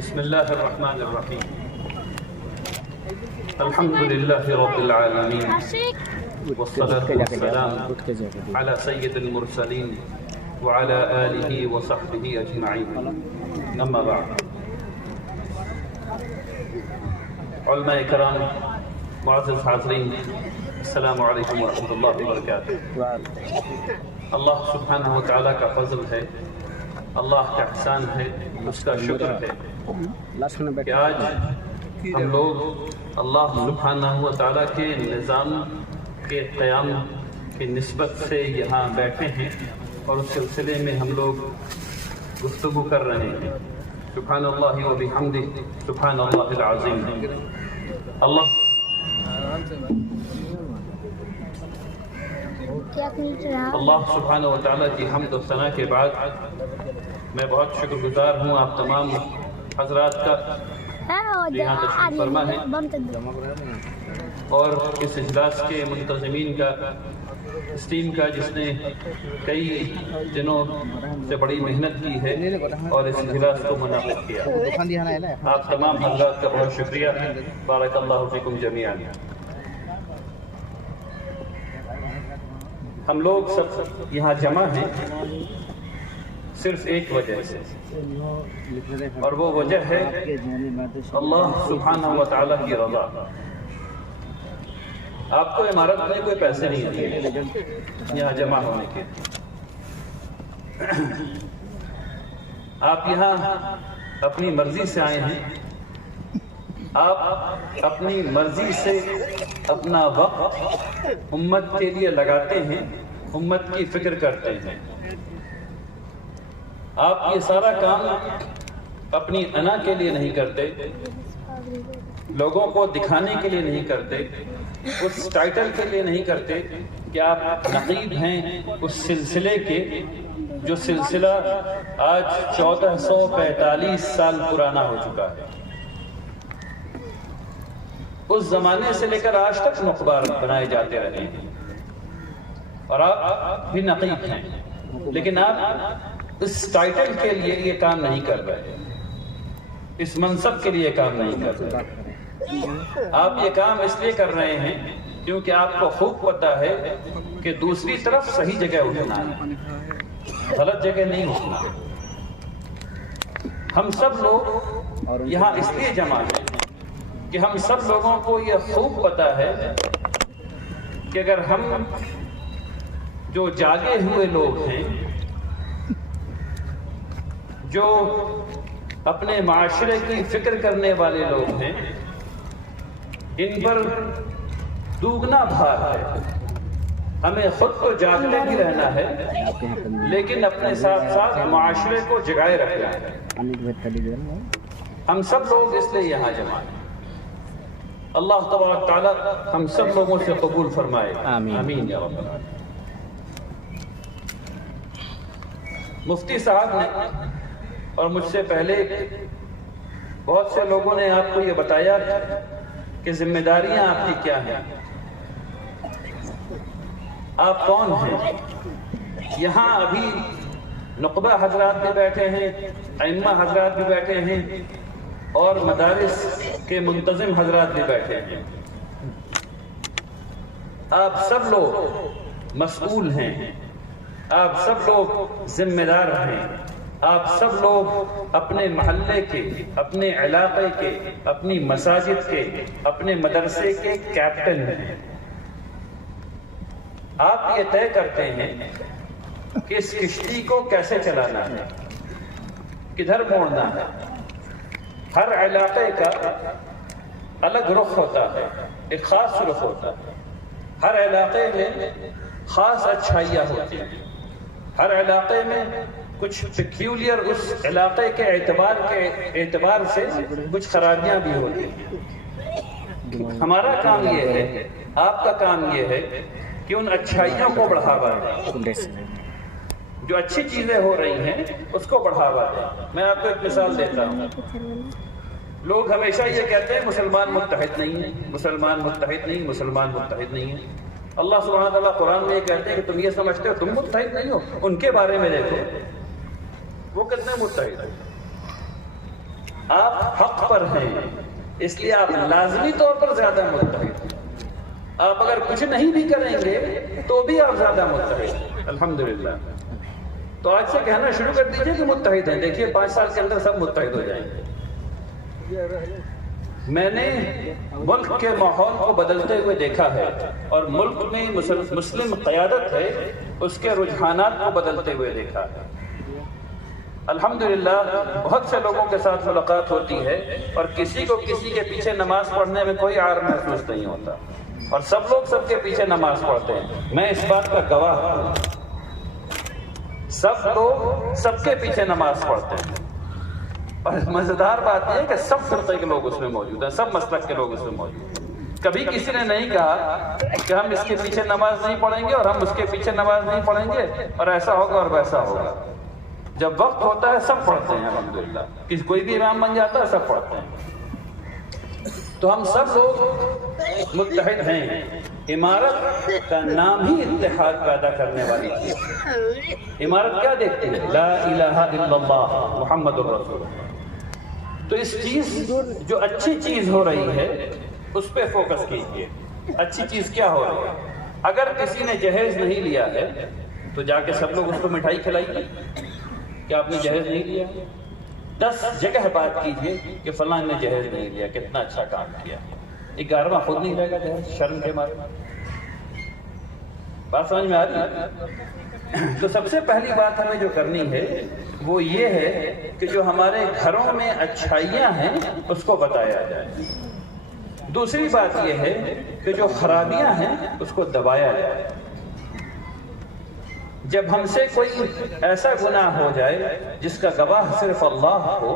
بسم الله الرحمن الرحيم. الحمد لله رب العالمين، والصلاة والسلام على سيد المرسلين وعلى آله وصحبه أجمعين. أما بعد، علماء کرام، معزز حاضرین، السلام علیکم ورحمۃ اللہ وبرکاتہ۔ اللہ سبحانہ و تعالیٰ کا فضل ہے، اللہ کا احسان ہے، اس کا شکر ہے کہ آج ہم لوگ اللہ سبحانہ و تعالیٰ کے نظام کے قیام کی نسبت سے یہاں بیٹھے ہیں اور اس سلسلے میں ہم لوگ گفتگو کر رہے ہیں۔ سبحان اللہ و بحمدہ، سبحان اللہ العظیم۔ اللہ سبحانہ و تعالیٰ کی حمد و ثنا کے بعد میں بہت شکر گزار ہوں آپ تمام حضرات کا یہاں تشریف فرما ہے، اور اس اجلاس کے منتظمین کا، اس ٹیم کا جس نے کئی دنوں سے بڑی محنت کی ہے اور اس اجلاس کو منعقد کیا۔ آپ تمام حضرات کا بہت شکریہ، بارک اللہ فیکم جمیعا۔ ہم لوگ سب یہاں جمع ہیں صرف ایک وجہ سے، اور وہ وجہ ہے اللہ سبحانہ و تعالیٰ کی رضا۔ آپ کو عمارت میں کوئی پیسے نہیں دیے یہاں جمع ہونے کے، آپ یہاں اپنی مرضی سے آئے ہیں، آپ اپنی مرضی سے اپنا وقت امت کے لیے لگاتے ہیں، امت کی فکر کرتے ہیں۔ آپ یہ سارا کام اپنی انا کے لیے نہیں کرتے، لوگوں کو دکھانے کے لیے نہیں کرتے، اس ٹائٹل کے لیے نہیں کرتے کہ آپ نقیب ہیں اس سلسلے کے جو سلسلہ آج 1445 سال پرانا ہو چکا ہے۔ اس زمانے سے لے کر آج تک نقبار بنائے جاتے رہے ہیں، اور آپ بھی نقیب ہیں، لیکن آپ اس ٹائٹل کے لیے یہ کام نہیں کر رہے، اس منصب کے لیے کام نہیں کر رہے۔ آپ یہ کام اس لیے کر رہے ہیں کیونکہ آپ کو خوب پتہ ہے کہ دوسری طرف صحیح جگہ اٹھنا ہے، غلط جگہ نہیں اٹھنا ہے۔ ہم سب لوگ یہاں اس لیے جمع ہیں کہ ہم سب لوگوں کو یہ خوب پتہ ہے کہ اگر ہم جو جاگے ہوئے لوگ ہیں، جو اپنے معاشرے کی فکر کرنے والے لوگ ہیں، ان پر دوگنا بھار ہے۔ ہمیں خود تو جاگتے بھی رہنا ہے، لیکن اپنے ساتھ ساتھ معاشرے کو جگائے رکھنا ہے۔ ہم سب لوگ اس لیے یہاں جمع ہیں۔ اللہ تبارک تعالیٰ ہم سب لوگوں سے قبول فرمائے، آمین یا رب العالمین۔ مفتی صاحب نے اور مجھ سے پہلے بہت سے لوگوں نے آپ کو یہ بتایا کہ ذمہ داریاں آپ کی کیا ہیں، آپ کون ہیں۔ یہاں ابھی نقبہ حضرات بھی بیٹھے ہیں، ائمہ حضرات بھی بیٹھے ہیں، اور مدارس کے منتظم حضرات بھی بیٹھے ہیں۔ آپ سب لوگ مسئول ہیں، آپ سب لوگ ذمہ دار ہیں، آپ سب لوگ اپنے محلے کے، اپنے علاقے کے، اپنی مساجد کے، اپنے مدرسے کے کیپٹن ہیں۔ آپ یہ طے کرتے ہیں کہ اس کشتی کو کیسے چلانا ہے، کدھر موڑنا ہے۔ ہر علاقے کا الگ رخ ہوتا ہے، ایک خاص رخ ہوتا ہے۔ ہر علاقے میں خاص اچھائیاں ہوتی ہیں، ہر علاقے میں کچھ پیکیولر اس علاقے کے اعتبار سے کچھ خرابیاں بھی ہوتی ہیں۔ ہمارا کام یہ ہے، آپ کا کام یہ ہے کہ ان اچھائیوں کو بڑھاوا دیں، جو اچھی چیزیں ہو رہی ہیں اس کو بڑھاوا دیں۔ میں آپ کو ایک مثال دیتا ہوں۔ لوگ ہمیشہ یہ کہتے ہیں مسلمان متحد نہیں ہیں، مسلمان متحد نہیں، مسلمان متحد نہیں ہیں۔ اللہ سبحانہ وتعالیٰ قرآن میں یہ کہتے ہیں کہ تم یہ سمجھتے ہو تم متحد نہیں ہو، ان کے بارے میں دیکھو وہ کتنے متحد ہیں۔ آپ حق پر ہیں، اس لیے آپ لازمی طور پر زیادہ متحد ہیں۔ آپ اگر کچھ نہیں بھی کریں گے تو بھی آپ زیادہ متحد ہیں، الحمدللہ۔ تو آج سے کہنا شروع کر دیجئے کہ متحد ہیں، دیکھیے 5 سال کے اندر سب متحد ہو جائیں گے۔ میں نے ملک کے ماحول کو بدلتے ہوئے دیکھا ہے، اور ملک میں مسلم قیادت ہے، اس کے رجحانات کو بدلتے ہوئے دیکھا ہے۔ الحمدللہ بہت سے لوگوں کے ساتھ ملاقات ہوتی ہے اور کسی کو کسی کے پیچھے نماز پڑھنے میں کوئی عار محسوس نہیں ہوتا، اور سب لوگ سب کے پیچھے نماز پڑھتے ہیں۔ میں اس بات کا گواہ ہوں، سب لوگ سب کے پیچھے نماز پڑھتے ہیں، اور مزیدار بات یہ ہے کہ سب فرقے کے لوگ اس میں موجود ہیں، سب مسلک کے لوگ اس میں موجود ہیں۔ کبھی کسی نے نہیں کہا کہ ہم اس کے پیچھے نماز نہیں پڑھیں گے اور ہم اس کے پیچھے نماز نہیں پڑھیں گے اور ایسا ہوگا اور ویسا ہوگا۔ جب وقت ہوتا ہے سب پڑھتے ہیں الحمدللہ، کوئی بھی امام بن جاتا ہے سب پڑھتے ہیں۔ تو ہم سب لوگ متحد ہیں۔ عمارت کا نام ہی اتحاد پیدا کرنے والی چیز۔ عمارت کیا دیکھتی ہے؟ لا الہ الا اللہ محمد الرسول اللہ۔ تو اس چیز جو اچھی چیز ہو رہی ہے اس پہ فوکس کیجیے۔ اچھی چیز کیا ہو رہی ہے؟ اگر کسی نے جہیز نہیں لیا ہے تو جا کے سب لوگ اس کو مٹھائی کھلائیے کہ آپ نے جہیز نہیں لیا۔ 10 جگہ بات کیجیے کہ فلاں نے جہیز نہیں لیا، کتنا اچھا کام کیا۔ 11واں خود نہیں لے گا جہیز شرم کے مارے۔ بات سمجھ میں آ رہی ہے؟ تو سب سے پہلی بات ہمیں جو کرنی ہے وہ یہ ہے کہ جو ہمارے گھروں میں اچھائیاں ہیں اس کو بتایا جائے۔ دوسری بات یہ ہے کہ جو خرابیاں ہیں اس کو دبایا جائے۔ جب ہم سے کوئی ایسا گناہ ہو جائے جس کا گواہ صرف اللہ ہو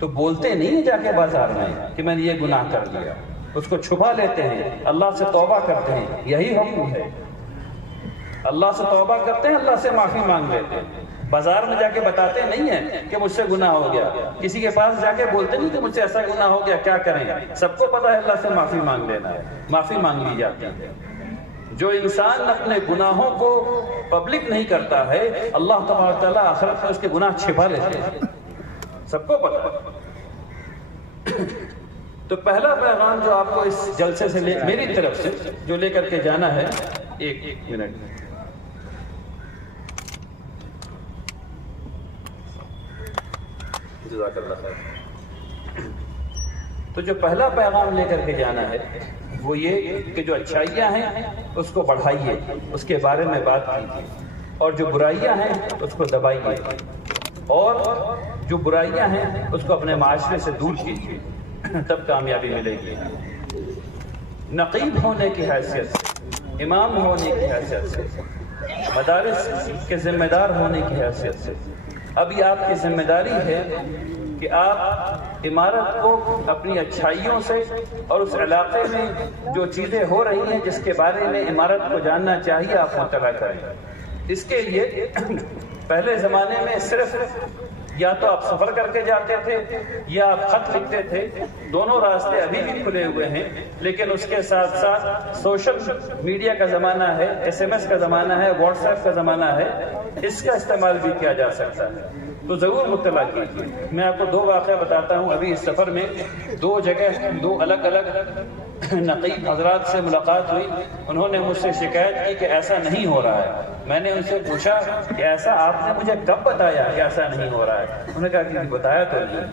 تو بولتے نہیں ہیں جا کے بازار میں کہ میں نے یہ گناہ کر لیا، اس کو چھپا لیتے ہیں، اللہ سے توبہ کرتے ہیں۔ یہی حکم ہے، اللہ سے توبہ کرتے ہیں، اللہ سے معافی مانگ لیتے ہیں۔ بازار میں جا کے بتاتے نہیں ہیں کہ مجھ سے گناہ ہو گیا، کسی کے پاس جا کے بولتے نہیں کہ مجھ سے ایسا گناہ ہو گیا کیا کریں۔ سب کو پتہ ہے اللہ سے معافی مانگ لینا ہے، معافی مانگ لی جاتی ہے۔ جو انسان اپنے گناہوں کو پبلک نہیں کرتا ہے اللہ تبارک تعالیٰ آخرت میں اس کے گناہ چھپا لیتے ہیں، سب کو پتہ ہے۔ تو پہلا پیغام جو آپ کو اس جلسے سے میری طرف سے جو لے کر کے جانا ہے، ایک منٹ، جزاک اللہ خیر۔ تو جو پہلا پیغام لے کر کے جانا ہے وہ یہ کہ جو اچھائیاں ہیں اس کو بڑھائیے، اس کے بارے میں بات کیجیے، اور جو برائیاں ہیں اس کو دبائیے، اور جو برائیاں ہیں اس کو اپنے معاشرے سے دور کیجیے، تب کامیابی ملے گی۔ نقیب ہونے کی حیثیت سے، امام ہونے کی حیثیت سے، مدارس کے ذمہ دار ہونے کی حیثیت سے ابھی آپ کی ذمہ داری ہے کہ آپ عمارت کو اپنی اچھائیوں سے اور اس علاقے میں جو چیزیں ہو رہی ہیں جس کے بارے میں عمارت کو جاننا چاہیے آپ مطلع کریں۔ اس کے لیے پہلے زمانے میں صرف یا تو آپ سفر کر کے جاتے تھے یا آپ خط لکھتے تھے، دونوں راستے ابھی بھی کھلے ہوئے ہیں، لیکن اس کے ساتھ ساتھ سوشل میڈیا کا زمانہ ہے، SMS کا زمانہ ہے، واٹس ایپ کا زمانہ ہے، اس کا استعمال بھی کیا جا سکتا ہے۔ تو ضرور مطلع کیجیے۔ میں آپ کو 2 واقعہ بتاتا ہوں۔ ابھی اس سفر میں 2 جگہ 2 الگ الگ نقیب حضرات سے ملاقات ہوئی، انہوں نے مجھ سے شکایت کی کہ ایسا نہیں ہو رہا ہے۔ میں نے ان سے پوچھا کہ ایسا آپ نے مجھے کب بتایا کہ ایسا نہیں ہو رہا ہے؟ انہوں نے کہا کہ بتایا تو نہیں۔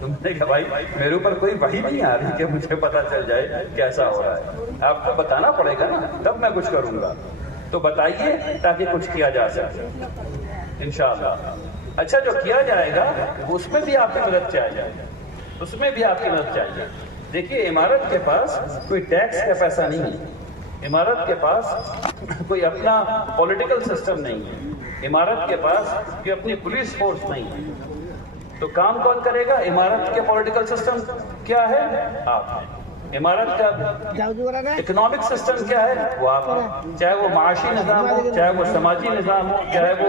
تو میں نے کہا بھائی میرے اوپر کوئی وحی نہیں آ رہی کہ مجھے پتا چل جائے کہ ایسا ہو رہا ہے، آپ کو بتانا پڑے گا نا، تب میں کچھ کروں گا۔ تو بتائیے تاکہ کچھ کیا جا سکے انشاءاللہ۔ اچھا جو کیا جائے گا اس میں بھی آپ کی مدد چاہیے، اس میں بھی آپ کی مدد چاہیے۔ دیکھیے عمارت کے پاس کوئی ٹیکس کا پیسہ نہیں ہے، عمارت کے پاس کوئی اپنا پولیٹیکل سسٹم نہیں ہے، عمارت کے پاس کوئی اپنی پولیس فورس نہیں ہے۔ تو کام کون کرے گا؟ عمارت کے پولیٹیکل سسٹم کیا ہے؟ آپ ہیں۔ عمارت کا اکنامک سسٹم کیا ہے؟ وہ آپ ہیں۔ چاہے وہ معاشی نظام ہو، چاہے وہ سماجی نظام ہو، چاہے وہ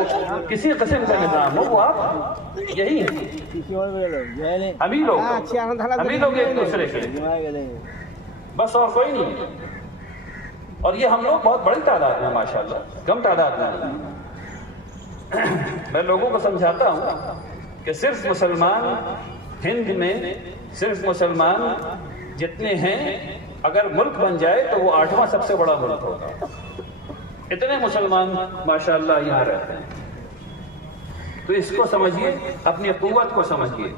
کسی قسم کا نظام ہو، وہ آپ یہی ہیں۔ ہم ہی لوگ ایک دوسرے کے، بس اور کوئی نہیں۔ اور یہ ہم لوگ بہت بڑی تعداد میں، ماشاءاللہ، کم تعداد میں نہیں۔ میں لوگوں کو سمجھاتا ہوں کہ صرف مسلمان ہند میں صرف مسلمان جتنے ہیں اگر ملک بن جائے تو وہ 8واں سب سے بڑا ملک ہوگا. اتنے مسلمان ماشاءاللہ یہاں رہتے ہیں. تو اس کو سمجھیے، اپنی قوت کو سمجھیے.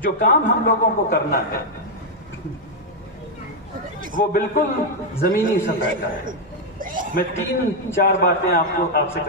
جو کام ہم لوگوں کو کرنا ہے وہ بالکل زمینی سطح کا ہے. میں 3-4 باتیں آپ سے